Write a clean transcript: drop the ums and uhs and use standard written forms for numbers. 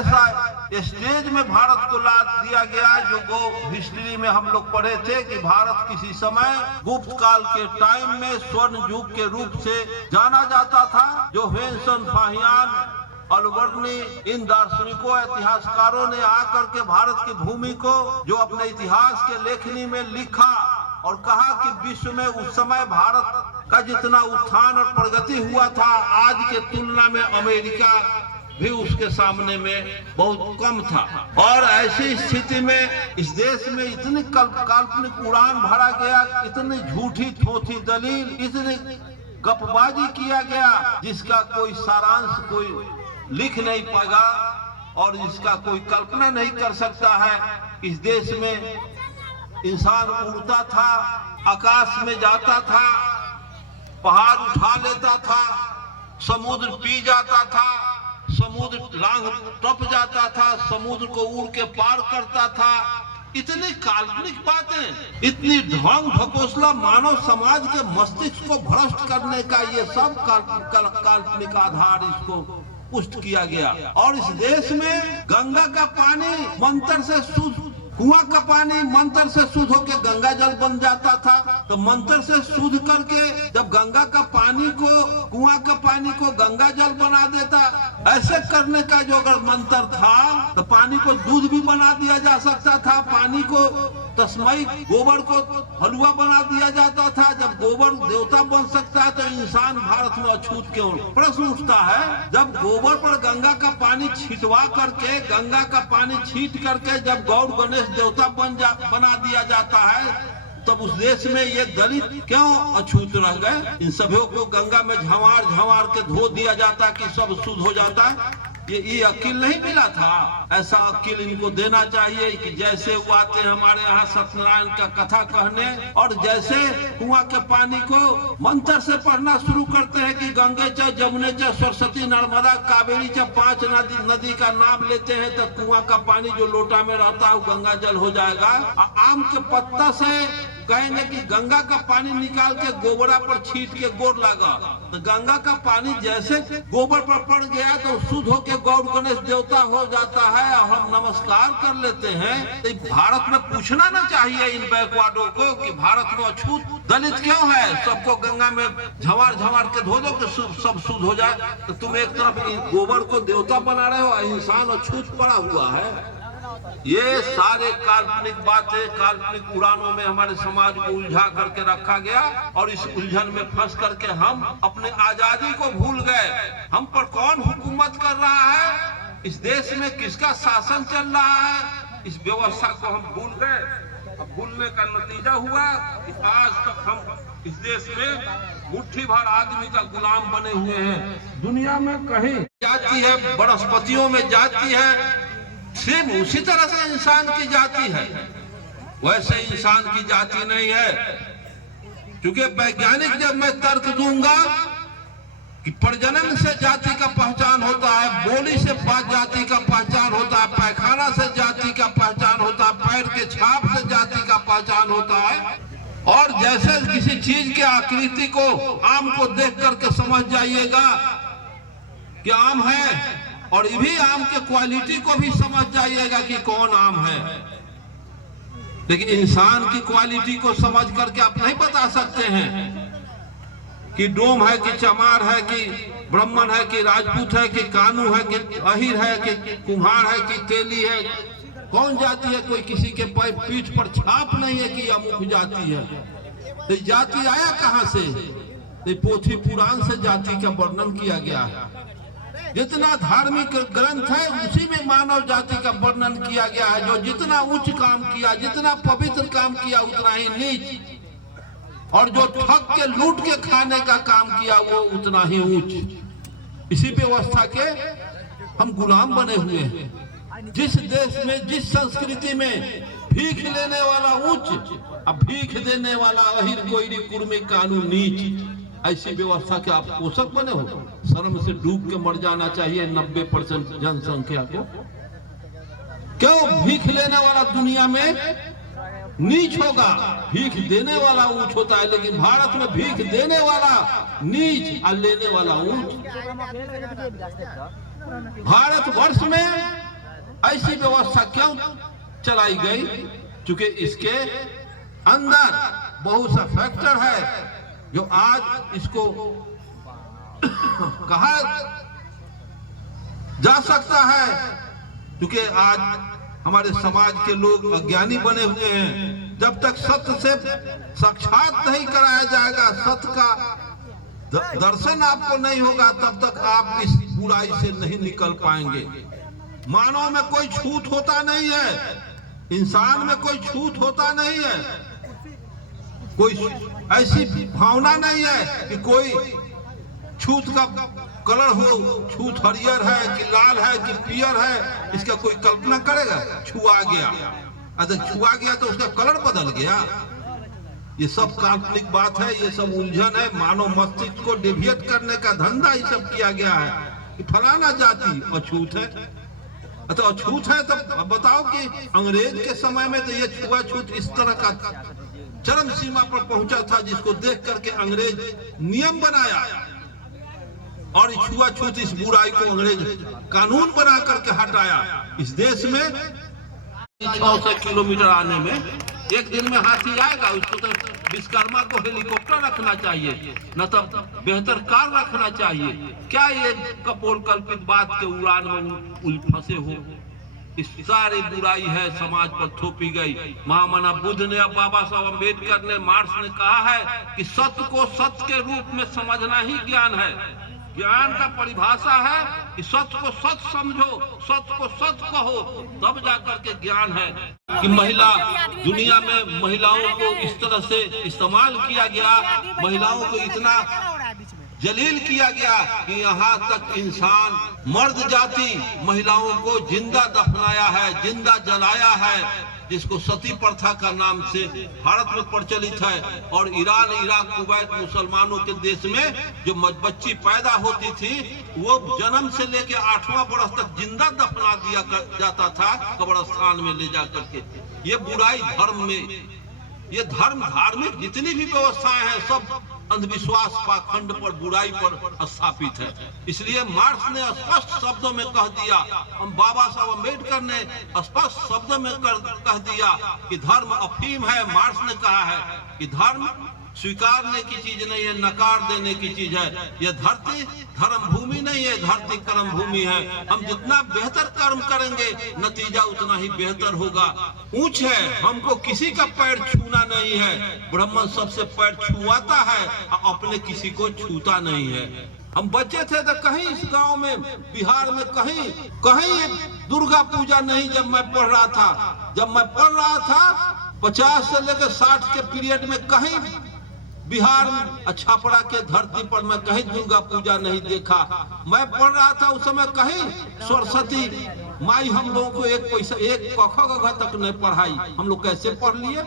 ऐसा स्टेज में भारत को ला दिया गया जो हिस्ट्री में हम लोग पढ़े थे कि भारत किसी समय गुप्त काल के टाइम में स्वर्ण युग के रूप से जाना जाता था। जो हेनसन, फाहियान, अलवर्णी, इन दार्शनिकों इतिहासकारों ने आकर के भारत की भूमि को जो अपने इतिहास के लेखनी में लिखा और कहा कि विश्व में उस समय भारत का जितना उत्थान और प्रगति हुआ था, आज के तुलना में अमेरिका भी उसके सामने में बहुत कम था। और ऐसी स्थिति में इस देश में इतनी काल्पनिक उड़ान भरा गया, इतनी झूठी थोथी दलील, इतनी गपबाजी किया गया जिसका कोई सारांश कोई लिख नहीं पाएगा और इसका कोई कल्पना नहीं कर सकता है। इस देश में इंसान उड़ता था, आकाश में जाता था, पहाड़ उठा लेता था, समुद्र पी जाता था, समुद्र लांघ टप जाता था, समुद्र को उड़ के पार करता था। इतनी काल्पनिक बातें, इतनी ढोंग ढकोसला मानव समाज के मस्तिष्क को भ्रष्ट करने का ये सब काल्पनिक आधार इसको पुष्ट किया गया। और इस देश में गंगा का पानी मंत्र से शुद्ध, कुआं का पानी मंत्र से शुद्ध होकर गंगा जल बन जाता था। तो मंत्र से शुद्ध करके जब गंगा का पानी को, कुआं का पानी को गंगा जल बना देता, ऐसे करने का जो अगर मंत्र था तो पानी को दूध भी बना दिया जा सकता था, पानी को तस्मई गोबर को हलवा बना दिया जाता था। जब गोबर देवता बन सकता है तो इंसान भारत में अछूत क्यों? प्रश्न उठता है, जब गोबर पर गंगा का पानी छिटवा करके, गंगा का पानी छीट करके जब गौर गणेश देवता बना दिया जाता है, तब उस देश में ये दलित क्यों अछूत रह गए? इन सभी को गंगा में झंवार झंवार के धो दिया जाता कि सब शुद्ध हो जाता। ये अकील नहीं मिला था। ऐसा अकील इनको देना चाहिए कि जैसे वो आते हैं हमारे यहाँ सत्यनारायण का कथा कहने और जैसे कुआं के पानी को मंत्र से पढ़ना शुरू करते हैं कि गंगे च, जमुने च, सरस्वती, नर्मदा, कावेरी च, 5 नदी का नाम लेते हैं तो कुआं का पानी जो लोटा में रहता है वो गंगा जल हो जाएगा। आम के पत्ता से कहेंगे कि गंगा का पानी निकाल के गोबरा पर छीट के गोर लगा, तो गंगा का पानी जैसे गोबर पर पड़ गया तो शुद्ध होके गौर गणेश देवता हो जाता है और हम नमस्कार कर लेते हैं। तो भारत में पूछना ना चाहिए इन बैकवर्डों को कि भारत में अछूत दलित क्यों है? सबको गंगा में झंवार झंवार के धो दो कि सब शुद्ध हो जाए। तो तुम एक तरफ गोबर को देवता बना रहे हो, इंसान अछूत पड़ा हुआ है। ये सारे काल्पनिक बातें, काल्पनिक उड़ानों में हमारे समाज को उलझा करके रखा गया और इस उलझन में फंस करके हम अपने आजादी को भूल गए। हम पर कौन हुकूमत कर रहा है, इस देश में किसका शासन चल रहा है, इस व्यवस्था को हम भूल गए। अब भूलने का नतीजा हुआ कि आज तक हम इस देश में मुट्ठी भर आदमी का गुलाम बने हुए हैं। दुनिया में कहीं जाति है, वनस्पतियों में जाति है, सेम उसी तरह से इंसान की जाति है, वैसे इंसान की जाति नहीं है। क्योंकि वैज्ञानिक जब मैं तर्क दूंगा कि प्रजनन से जाति का पहचान होता है, बोली से जाति का पहचान होता है, पैखाना से जाति का पहचान होता है, पैर के छाप से जाति का पहचान होता है। और जैसे किसी चीज के आकृति को, आम को देख करके समझ जाइएगा कि आम है, और ये भी आम के क्वालिटी को भी समझ जाइएगा कि कौन आम है। लेकिन इंसान की क्वालिटी को समझ करके आप नहीं बता सकते हैं कि डोम है कि चमार है कि ब्राह्मण है कि राजपूत है कि कानू है कि अहिर है कि कुम्हार है कि तेली है। कौन जाति है? कोई किसी के पीठ पर छाप नहीं है कि अमुक जाति है। तो जाति आया कहां से? तो पोथी पुराण से जाति का वर्णन किया गया है। जितना धार्मिक ग्रंथ है उसी में मानव जाति का वर्णन किया गया है। जो जितना उच्च काम किया, जितना पवित्र काम किया, उतना ही नीच, और जो ठग के लूट के खाने का काम किया वो उतना ही ऊंच। इसी व्यवस्था के हम गुलाम बने हुए हैं। जिस देश में, जिस संस्कृति में भीख लेने वाला ऊंच, अब भीख देने वाला अहिर, कोयरी, कुर्मी, कानून नीच, ऐसी व्यवस्था के आप पोषक बने हो। शर्म से डूब के मर जाना चाहिए 90% जनसंख्या को। क्यों भीख लेने वाला दुनिया में नीच होगा, भीख देने वाला ऊंच होता है। लेकिन भारत में भीख देने वाला नीच और लेने वाला ऊंच। भारत वर्ष में ऐसी व्यवस्था क्यों चलाई गई? क्योंकि इसके अंदर बहुत सा फैक्टर है जो आज इसको कहा जा सकता है। क्योंकि आज हमारे समाज के लोग अज्ञानी बने हुए हैं। जब तक सत्य से साक्षात नहीं कराया जाएगा, सत्य का दर्शन आपको नहीं होगा, तब तक आप इस बुराई से नहीं निकल पाएंगे। मानव में कोई छूत होता नहीं है, इंसान में कोई छूत होता नहीं है, कोई ऐसी भावना नहीं है कि कोई छूत का कलर हो, छूत हरियर है कि लाल है कि पियर है, इसका कोई कल्पना करेगा? छुआ गया, अगर छुआ गया तो उसका कलर बदल गया। ये सब काल्पनिक बात है, ये सब उलझन है। मानव मस्तिष्क को डिविएट करने का धंधा ये सब किया गया है कि फलाना जाति अछूत है। तो अछूत है तो बताओ कि अंग्रेज के समय में तो ये छुआछूत इस तरह का चरम सीमा पर पहुंचा था, जिसको देख करके अंग्रेज नियम बनाया और छुआछूत इस बुराई को अंग्रेज कानून बना करके हटाया। इस देश में 600 किलोमीटर आने में एक दिन में हाथी आएगा, उसको तो विश्वकर्मा को हेलीकॉप्टर रखना चाहिए, न तो बेहतर कार रखना चाहिए। क्या ये कपोल कल्पित बात के उड़ान में फंसे हो? इस सारी बुराई है समाज पर थोपी गई। महामना बुद्ध ने, अब बाबा साहब अम्बेडकर ने, मार्क्स ने कहा है कि सत्य को सत्य के रूप में समझना ही ज्ञान है। ज्ञान का परिभाषा है कि सत्य को सत्य समझो, सत्य को सत्य कहो, तब जाकर के ज्ञान है। कि महिला दुनिया में महिलाओं को इस तरह से इस्तेमाल किया गया, महिलाओं को इतना जलील किया गया कि यहाँ तक इंसान मर्द जाति महिलाओं को जिंदा दफनाया है, जिंदा जलाया है, जिसको सती प्रथा का नाम से भारत में प्रचलित है। और ईरान, इराक, कुवैत मुसलमानों के देश में जो बच्ची पैदा होती थी वो जन्म से लेके 8वां वर्ष तक जिंदा दफना दिया जाता था कब्रिस्तान में ले जाकर के। ये बुराई धर्म में, ये धर्म धार्मिक जितनी भी व्यवस्थाएं हैं सब अंधविश्वास, पाखंड पर, बुराई पर स्थापित है। इसलिए मार्क्स ने स्पष्ट शब्दों में कह दिया, हम बाबा साहब अम्बेडकर ने स्पष्ट शब्दों में कह दिया कि धर्म अफीम है। मार्क्स ने कहा है कि धर्म स्वीकारने की चीज नहीं है, नकार देने की चीज है। यह धरती धर्म भूमि नहीं है, धरती कर्म भूमि है। हम जितना बेहतर कर्म करेंगे नतीजा उतना ही बेहतर होगा। ऊंच है, हमको किसी का पैर छूना नहीं है। ब्राह्मण सबसे पैर छुआता है, अपने किसी को छूता नहीं है। हम बच्चे थे तो कहीं इस गांव में, बिहार में कहीं दुर्गा पूजा नहीं। जब मैं पढ़ रहा था 50 से लेकर 60 के पीरियड में कहीं बिहार में छपरा के धरती पर मैं कहीं दुर्गा पूजा नहीं देखा। मैं पढ़ रहा था उस समय कहीं सरस्वती माई हम लोगों को एक पैसा, एक क ख ग घ तक नहीं पढ़ाई। हम लोग कैसे पढ़ लिए?